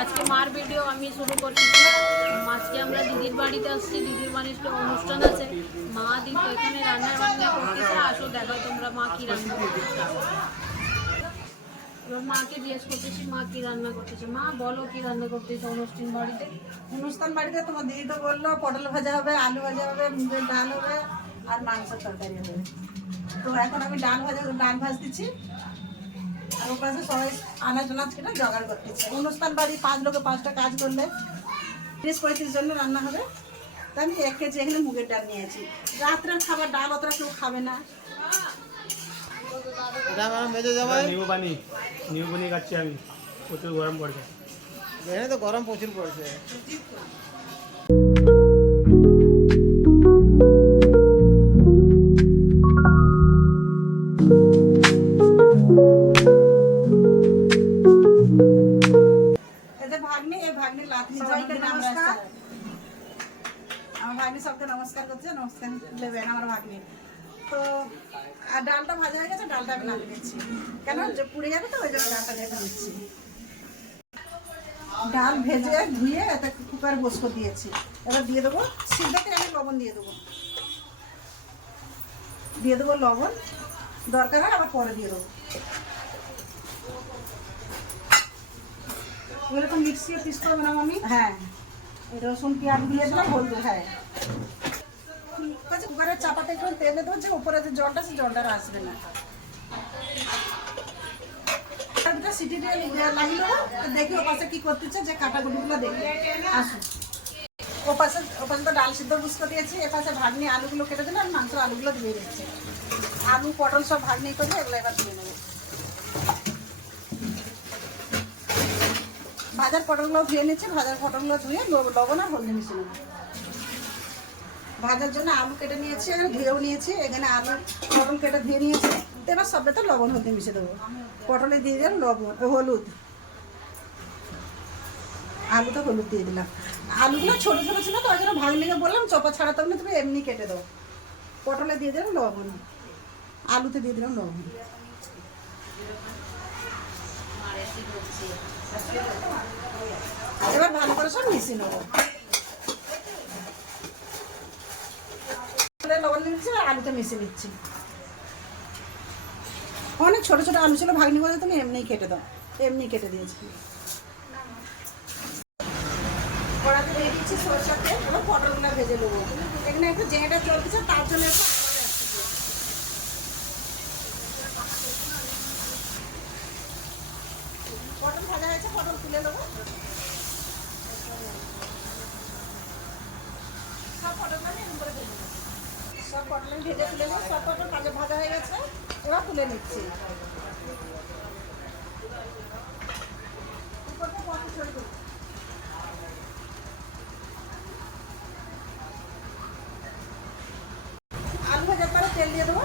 আজকে মার ভিডিও আমি শুরু করছি। আজকে আমরা দিদির বাড়িতে আসছি, দিদির বাড়িতে অনুষ্ঠান আছে। মা দিদি এখানে রান্না বান্না করতেছে, আসো দেখো তোমরা মা কি রান্না এবার মাকে জিজ্ঞেস মা কি রান্না মা, বলো কি রান্না অনুষ্ঠান বাড়িতে? অনুষ্ঠান বাড়িতে তোমার বলল, পটল ভাজা হবে, আলু ভাজা হবে ডাল হবে, আর মাংস তরকারি হবে। তো এখন আমি ডাল ভাজা, ডাল ভাজতেছি। আর ওর পাশে সবাই আনাজ আনাজ কেটে জোগাড় করতেছে অনুষ্ঠান বাড়ি পাঁচ লোকে পাঁচটা কাজ করলে তিরিশ পঁয়ত্রিশ জন্য রান্না হবে। তাই আমি এক কেজি এখানে মুগের ডাল নিয়েছি। রাত্রের খাবার ডাল অতটা কেউ খাবে না। এটা আমার মেজো জামাই। নিউ পানি নিউ পানি খাচ্ছি আমি। প্রচুর গরম পড়ছে। এখানে তো গরম প্রচুর পড়ছে। আমার ভাগ্নি সবকে আমার ডালটা ভাজা হয়ে গেছে, ডালটা কেন? পুড়ে যাবে ডাল ভেজে ধুয়ে এতে কুকার বস্ক দিয়েছি। এবার দিয়ে দেবো সিদ্ধ করে আমি লবণ দিয়ে দেবো। দিয়ে দেবো লবণ। দরকার হয় আবার পরে দিয়ে দেবো। তো মিক্সিয়ে পিস করবে না আমি হ্যাঁ। রসুন, পেঁয়াজ দিয়ে দিলাম, হলুদ হ্যাঁ। কুকারের চাপাতে একটু তেল দেবো, যে উপরে যে জলটা আছে, জলটা আসবে না। তো দেখি কি করতেছে, যে তো ডাল সিদ্ধ বুঝতে দিয়েছি এ পাশে ভাগনি আলুগুলো কেটে দিলে, আর মাংস আলুগুলো দিয়ে দিচ্ছি। আলু, পটল সব ভাগনি করে এগুলো এবার দিয়ে নেব। ভাজার পটলগুলো ধুয়ে নিচ্ছি, ভাজার পটলগুলো ধুয়ে লবণ আর হলদি মিশিয়ে নেব। ভাজার জন্য আলু কেটে নিয়েছি আর ধুয়েও নিয়েছি, এখানে আলু পটল কেটে ধুয়ে নিয়েছি। তো এবার সবটাতে লবণ, হলদি মিশিয়ে দেবো। পটলে দিয়ে দিলাম লবণ হলুদ। আলুতে হলুদ দিয়ে দিলাম। আলুগুলো ছোটো ছোটো ছিল তো, ওই জন্য ভাগ লেগে বললাম, চপা ছাড়াতে না তুমি এমনি কেটে দাও। পটলে দিয়ে দিলাম লবণ। আলুতে দিয়ে দিলাম লবণ। এবার ভালো করে সব মিশিয়ে নেব। দিচ্ছি আর আলুতে মিশিয়ে নিচ্ছি। অনেক ছোট ছোট আলু ছিল, ভাগনি করে তুমি এমনি কেটে দাও। এমনি কেটে দিয়েছি। কড়াতে দিয়ে দিচ্ছি এবার পটলগুলো ভেজে নেব। এখানে একটু জেঁটা চলতেছে তার জন্য আলাদা আসছে। পটল ভাজা হয়েছে পটল তুলে নেব সব পটলগুলো এরকম করে ভেজে। সব পটল ভেজে তুলে নেব, সব পটল ভাজা ভাজা হয়ে গেছে, এবার তুলে নিচ্ছি উপরটা পটল ছড়িয়ে দেবো। আলু ভাজার পরে তেল দিয়ে দেবো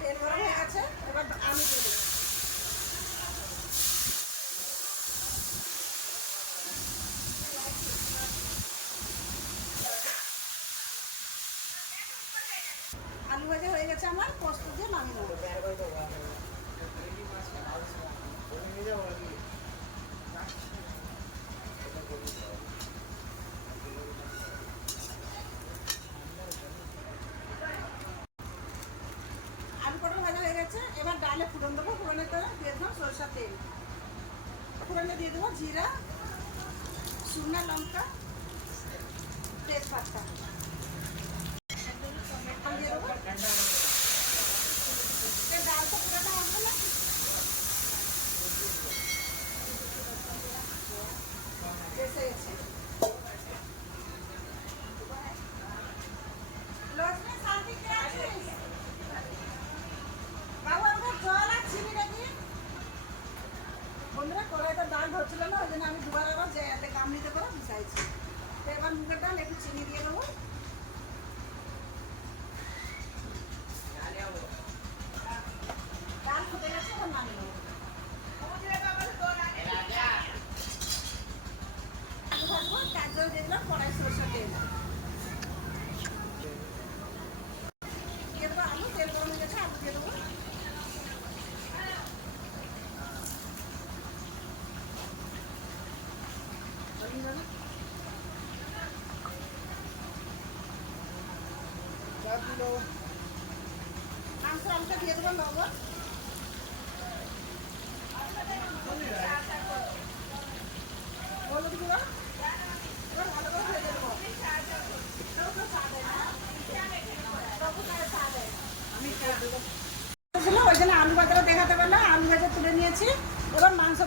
তেল গরম হয়ে গেছে এবার আলু দিয়ে দেবো আলু ভাজা হয়ে গেছে আমার পোস্ত দিয়ে নামিয়ে নেব আলু পটল ভাজা হয়ে গেছে। এবার ডালে ফুটন দেবো ফুটনে তো দিয়ে দেবো সরষার তেল। ফুটনে দিয়ে দেবো জিরা, শুকনো লঙ্কা, তেজপাতা দিয়ে দেবো এই ডাল তো পুরোটা আসবে না এসে গেছে লক্ষ্মী শান্তি কে আছিস বাবা ওখানে জল আর চিনি নাকি বন্ধুরা কড়াইতে ডাল ধরছিল না ওই জন্য আমি দুবার আবার যে এতে তো এবার মুগের ডাল একটু চিনি দিয়ে দেবো ডাল ফুটে গেছে এবার নামিয়ে নেব থাকব তার জন্য দিয়ে দিলাম কড়াই সরষের তেল দিয়ে দেবো আলু তেল গরম হয়ে গেছে আলু দিয়ে দেবো মাংস ভেজে দেবো ওই জন্য আলু দেখাতে আলু ভাজা তুলে নিয়েছি।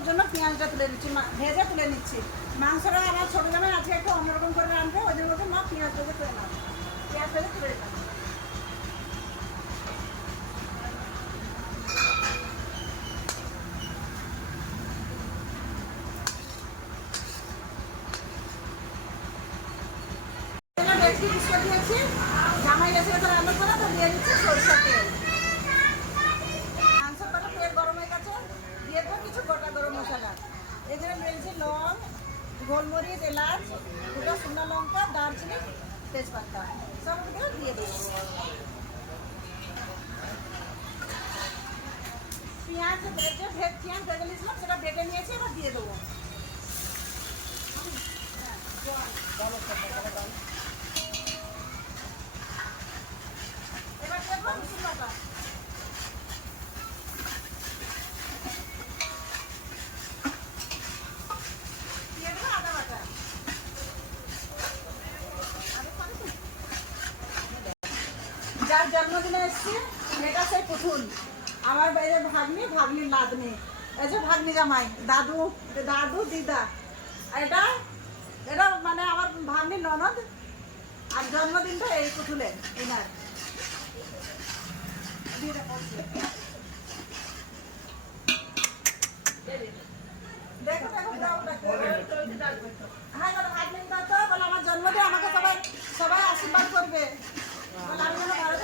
জন্য পেঁয়াজটা তুলে নিচ্ছি ভেজে তুলে নিচ্ছি। মাংসটা আমার ছোটো আজকে একটু অন্যরকম করে রাখবে ওই জন্য মা, পেঁয়াজ তুলে পেঁয়াজ তেলে বেশি বিস্কুট দিয়েছি জামাই গেছে তো রান্না করা তো দিয়ে দিচ্ছি সরষা তেল মাংস কটা তেল গরম হয়ে গেছে দিয়ে দেবো কিছু গোটা গরম মশলা এখানে রয়েছে লং গোলমরিচ এলাচ দুটো শুকনো লঙ্কা, দারচিনি, তেজপাতা। সব কিছু দিয়ে দেবো পেঁয়াজ ভেজে, ভেজ পেঁয়াজ ভেজে নিয়েছিলাম, সেটা বেটে নিয়েছি, এবার দিয়ে দেবো এবার দেবো রসুন বাটা দিয়ে দেবো আদা বাটা যার জন্মদিনে এসছি এটা সেই পুতুল। আমার বাইরে ভাগ্নি, ভাগ্নির লাদনি এই যে ভাগ্নি জামাই, দাদু দাদু, দিদা। এটা এটা মানে আমার ভাগ্নির ননদ আর জন্মদিনটা এই পুতুলের, এনার। হ্যাঁ ভাগ্নি তো বলে আমার জন্মদিন, আমাকে সবাই সবাই আশীর্বাদ করবে। আমি যেন ভালো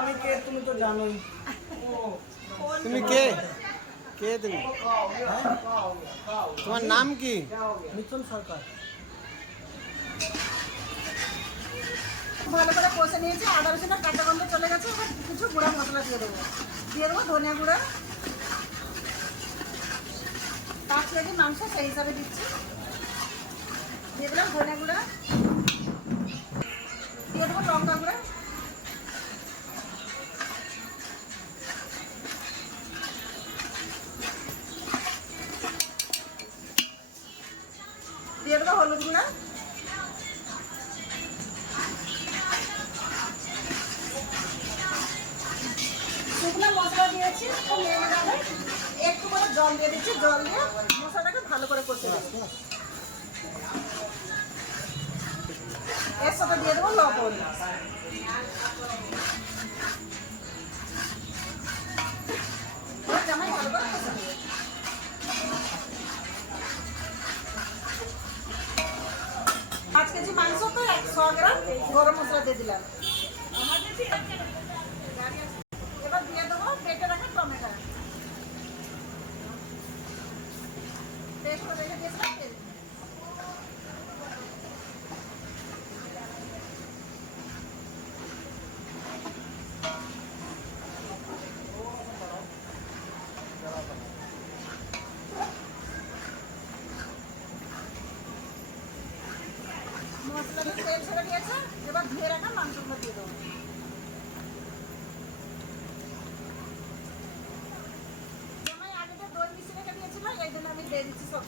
আমি কে? তুমি তো জানোই। তুমি কে? কে তুমি? তোমার নাম কি? মিথুন সরকার। ভালো করে কষে নিয়েছি আদা রসুনের কাঁচা গন্ধ চলে গেছে এবার কিছু গুঁড়া মশলা দিয়ে দেবো। দিয়ে দেবো ধনিয়া গুঁড়া। পাঁচ কেজি মাংস সেই হিসাবে দিচ্ছি। দিয়ে দিলাম ধনিয়া গুঁড়া। দিয়ে দেবো লঙ্কা গুঁড়া। এর সাথে দিয়ে দেবো লবণ। পাঁচ কেজি মাংস তো একশো গ্রাম গরম মশলা দিয়ে দিলাম এবার দিয়ে দেবো কেটে রাখা টমেটো পেস্ট করে রেখে দিয়েছিলাম। মশলাটা তেল ছেড়ে দিয়েছে এবার ধুয়ে রাখা মাংসগুলো দিয়ে দেবো জামাই আগে যে দই মিশিয়ে রেখে দিয়েছিল এই জন্য আমি দিয়ে দিচ্ছি সব শুদ্ধ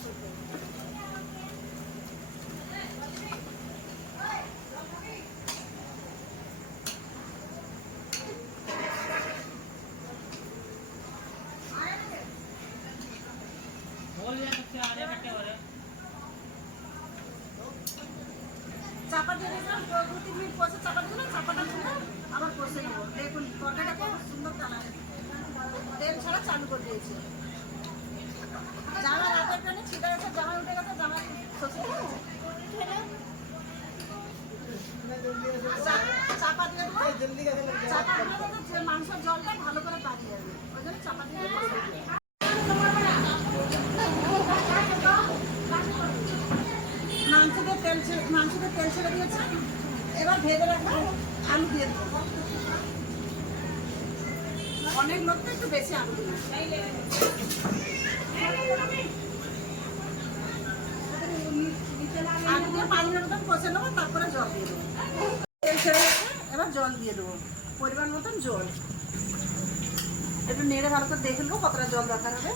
চাপা দিয়ে দিয়েছিলাম দু, তিন মিনিট কষে চাপা দিয়েছিলাম চাপাটা তুলে আবার কষে নেব। দেখুন, তরকারিটা খুব সুন্দর কালার। তেল ছাড়া চালু করে দিয়েছি। জন্য ছিটে জামা উঠে গেছে জামা চাপা দিয়ে চাপা দিয়ে মাংসের জলটা ভালো করে পাঠিয়ে যাবে চাপা দিয়ে দেবো মাংস দিয়ে তেল ছে- তেল ছেড়ে এবার ভেজে রাখব আলু দিয়ে দেবো অনেক লোক তো একটু বেশি আলু দিবে নেব, তারপরে জল দিয়ে দেবো। এবার জল দিয়ে দেবো, পরিমাণ মতন জল। একটু নেড়ে ভালো করে দেখে কতটা জল দরকার হবে।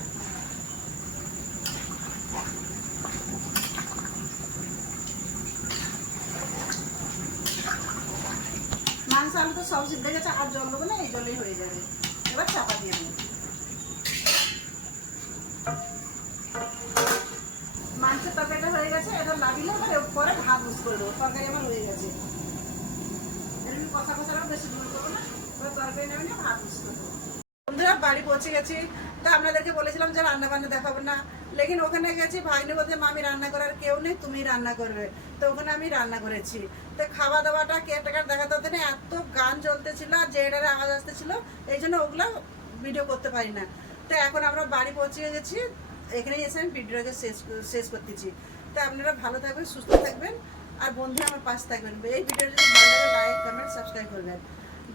মাংস আলু তো সব সিদ্ধ গেছে, আর জল দেবো না, এই জলেই হয়ে যাবে। এবার চাপা দিয়ে দেবো। মাংসের তরকারিটা হয়ে গেছে এটা লাগিলে এবার পরে ভাত ইউজ করে দেবো, তরকারি আমার হয়ে গেছে। এরকম কষা কষাটাও বেশি দূর করব না তরকারি নেবে না ভাত ইউজ করে বন্ধুরা, বাড়ি পৌঁছে গেছি। তো আপনাদেরকে বলেছিলাম যে রান্না বান্না দেখাবো না। লেকিন ওখানে গেছি ভাগ্নে বলছে, মামি, রান্না করার কেউ নেই, তুমি রান্না করবে। তো ওখানে আমি রান্না করেছি। তো খাওয়া দাওয়াটা কেয়ারটেকার দেখাতে হতে না, এত গান চলতেছিল, আর জেডারে আওয়াজ আসতেছিল, এই জন্য ওগুলো ভিডিও করতে পারি না। তো এখন আমরা বাড়ি পৌঁছে গেছি। এখানে এসে আমি ভিডিওটাকে শেষ শেষ করতেছি তা আপনারা ভালো থাকবেন, সুস্থ থাকবেন, আর বন্ধু আমার পাশে থাকবেন। এই ভিডিওটা যদি ভালো লাগে লাইক কমেন্ট সাবস্ক্রাইব করবেন।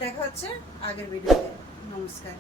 দেখা হচ্ছে আগের ভিডিওতে। নমস্কার।